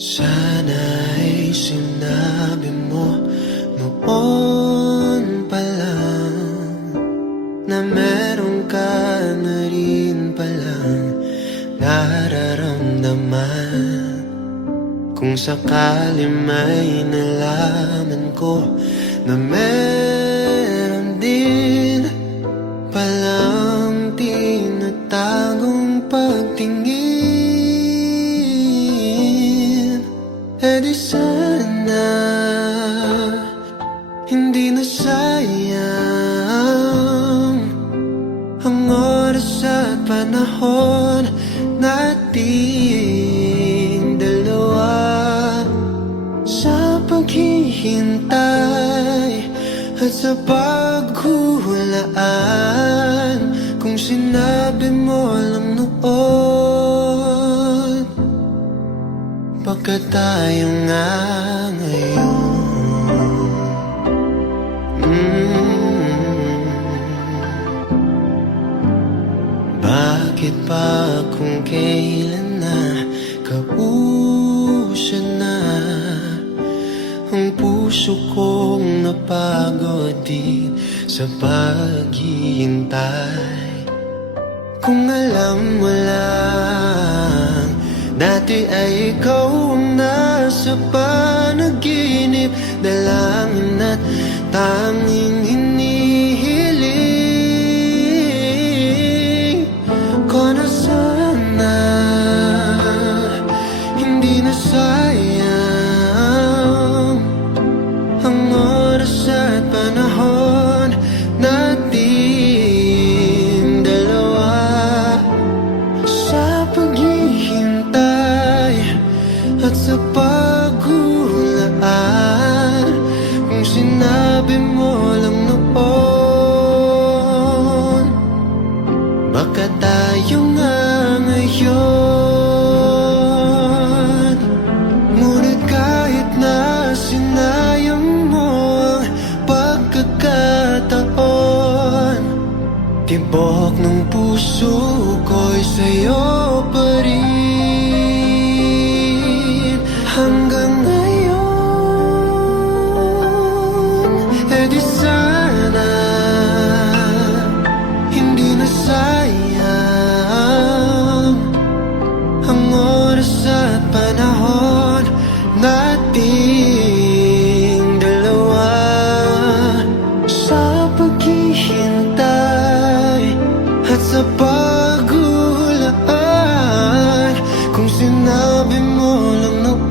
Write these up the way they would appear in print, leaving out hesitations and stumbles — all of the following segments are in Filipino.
Sana ay sinabi mo noon pa lang na meron ka na rin palang nararamdaman. Kung sakali may nalaman ko na meron din palang tinatagong pagtingin, di sana hindi na sayang ang oras at panahon nating dalawa sa paghihintay at sa paghulaan. Kung sinabi mo lang noon, baka tayo nga ngayon. Bakit pa kung kailan na kausad na ang puso kong napagod din sa paghihintay? Kung alam mo lang, dati ay ikaw ang nasa panaginip, dalangin at tanging hinihiling ko na sana hindi na sayang ang oras at panahon nating dalawa sa paghihintay at sa paghulaan. Kung sinabi mo lang noon, baka tayo nga ngayon. Ngunit kahit na sinayang mo ang pagkakataon, tibok ng puso ko'y sa'yo pa rin hanggang ngayon. Di sana hindi na sayang ang oras at panahon nating dalawa sa paghihintay at sa paghulaan. Kung sinabi mo lang noon,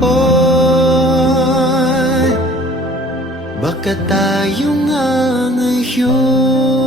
baka tayo nga ngayon.